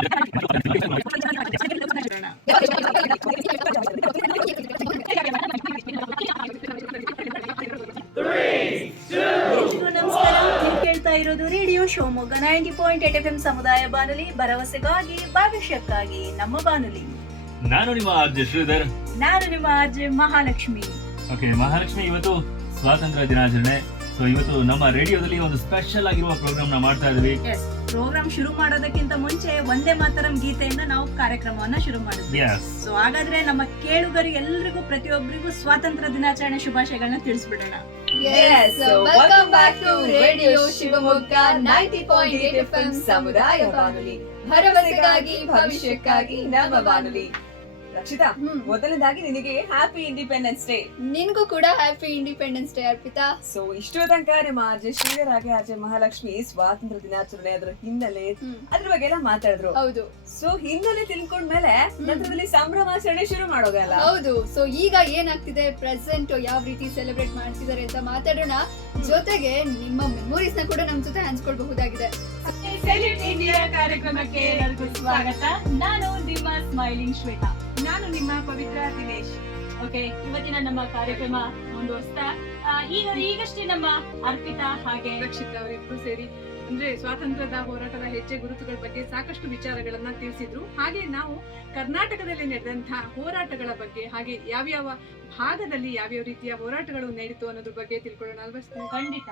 ನಮಸ್ಕಾರ, ನೀವು ಕೇಳ್ತಾ ಇರೋದು ರೇಡಿಯೋ ಶಿವಮೊಗ್ಗ 90.8 FM ಸಮುದಾಯ ಬಾನುಲಿ, ಭರವಸೆಗಾಗಿ ಭವಿಷ್ಯಕ್ಕಾಗಿ ನಮ್ಮ ಬಾನುಲಿ. ನಾನು ನಿಮ್ಮ ಆರ್ಜೆ ಶ್ರೀಧರ್. ನಾನು ನಿಮ್ಮ ಆರ್ಜೆ ಮಹಾಲಕ್ಷ್ಮಿ. ಓಕೆ ಮಹಾಲಕ್ಷ್ಮಿ, ಇವತ್ತು ಸ್ವಾತಂತ್ರ್ಯ ದಿನಾಚರಣೆ. ಸೊ ಇವತ್ತು ನಮ್ಮ ರೇಡಿಯೋದಲ್ಲಿ ಒಂದು ಸ್ಪೆಷಲ್ ಆಗಿರುವ ಪ್ರೋಗ್ರಾಮ್ ನ ಮಾಡ್ತಾ ಇದ್ವಿ. ಪ್ರೋಗ್ರಾಮ್ ಶುರು ಮಾಡೋದಕ್ಕಿಂತ ಮುಂಚೆ ವಂದೇ ಮಾತರಂ ಗೀತೆಯಿಂದ ನಾವು ಕಾರ್ಯಕ್ರಮವನ್ನ ಶುರು ಮಾಡಿದ್ವಿ. ಸೊ ಹಾಗಾದ್ರೆ ನಮ್ಮ ಕೇಳುಗರು ಎಲ್ರಿಗೂ ಪ್ರತಿಯೊಬ್ಬರಿಗೂ ಸ್ವಾತಂತ್ರ್ಯ ದಿನಾಚರಣೆ ಶುಭಾಶಯಗಳನ್ನ ತಿಳಿಸ್ಬಿಡೋಣ. Yes, so welcome back to Radio Shivamogga 90.8 FM ಸಮುದಾಯ ಬಾನುಲಿ, ಭರವಸೆಗಾಗಿ ಭವಿಷ್ಯಕ್ಕಾಗಿ ನಮ್ಮ ಬಾನುಲಿ. ರಕ್ಷಿತಾ, ಮೊದಲನೇದಾಗಿ ನಿನಗೆ ಹ್ಯಾಪಿ ಇಂಡಿಪೆಂಡೆನ್ಸ್ ಡೇ. ನಿನ್ಗೂ ಕೂಡ happy independence day Arpita. So ಇಷ್ಟು ತನಕ ನಮ್ಮ ಆರ್ಜೆ ಶ್ರೀಧರ್ ಹಾಗೆ ಆರ್ಜೆ ಮಹಾಲಕ್ಷ್ಮಿ ಸ್ವಾತಂತ್ರ್ಯ ದಿನಾಚರಣೆ, ಅದರ ಹಿನ್ನೆಲೆ, ಅದ್ರ ಬಗ್ಗೆ ಎಲ್ಲ ಮಾತಾಡಿದ್ರು. ಹೌದು. ಸೊ ಹಿನ್ನೆಲೆ ತಿಳ್ಕೊಂಡ್ಮೇಲೆ ನಂತರದಲ್ಲಿ ಸಂಭ್ರಮಾಚರಣೆ ಶುರು ಮಾಡೋದಲ್ಲ. ಹೌದು. ಸೊ ಈಗ ಏನಾಗ್ತಿದೆ, ಪ್ರೆಸೆಂಟ್ ಯಾವ ರೀತಿ ಸೆಲೆಬ್ರೇಟ್ ಮಾಡ್ತಿದ್ದಾರೆ ಅಂತ ಮಾತಾಡೋಣ. ಜೊತೆಗೆ ನಿಮ್ಮ ಮೆಮೊರೀಸ್ ನ ಕೂಡ ನಮ್ ಜೊತೆ ಹಂಚ್ಕೊಳ್ಬಹುದಾಗಿದೆ. ಸೆಲ್ಯೂಟ್ ಇಂಡಿಯಾ ಕಾರ್ಯಕ್ರಮಕ್ಕೆ ಎಲ್ಲರಿಗೂ ಸ್ವಾಗತ. ನಾನು ನಿಮ್ಮ ಸ್ಮೈಲಿಂಗ್ ಶ್ವೇತಾ. ನಾನು ನಿಮ್ಮ ಪವಿತ್ರ ದಿನೇಶ್. ಓಕೆ, ಇವತ್ತಿನ ನಮ್ಮ ಕಾರ್ಯಕ್ರಮ ಮುಂದುವರಿಸ್ತಾ ಈಗಷ್ಟೇ ನಮ್ಮ ಅರ್ಪಿತಾ ಹಾಗೆ ರಕ್ಷಿತಾ ಅವರಿಬ್ರು ಸೇರಿ ಅಂದ್ರೆ ಸ್ವಾತಂತ್ರ್ಯದ ಹೋರಾಟದ ಹೆಜ್ಜೆ ಗುರುತುಗಳ ಬಗ್ಗೆ ಸಾಕಷ್ಟು ವಿಚಾರಗಳನ್ನ ತಿಳಿಸಿದ್ರು. ಹಾಗೆ ನಾವು ಕರ್ನಾಟಕದಲ್ಲಿ ನಡೆದಂತಹ ಹೋರಾಟಗಳ ಬಗ್ಗೆ, ಹಾಗೆ ಯಾವ್ಯಾವ ಭಾಗದಲ್ಲಿ ಯಾವ್ಯಾವ ರೀತಿಯ ಹೋರಾಟಗಳು ನಡೀತು ಅನ್ನೋದ್ರ ಬಗ್ಗೆ ತಿಳ್ಕೊಳ್ಳೋಣ ಅಲ್ವಾ? ಖಂಡಿತ.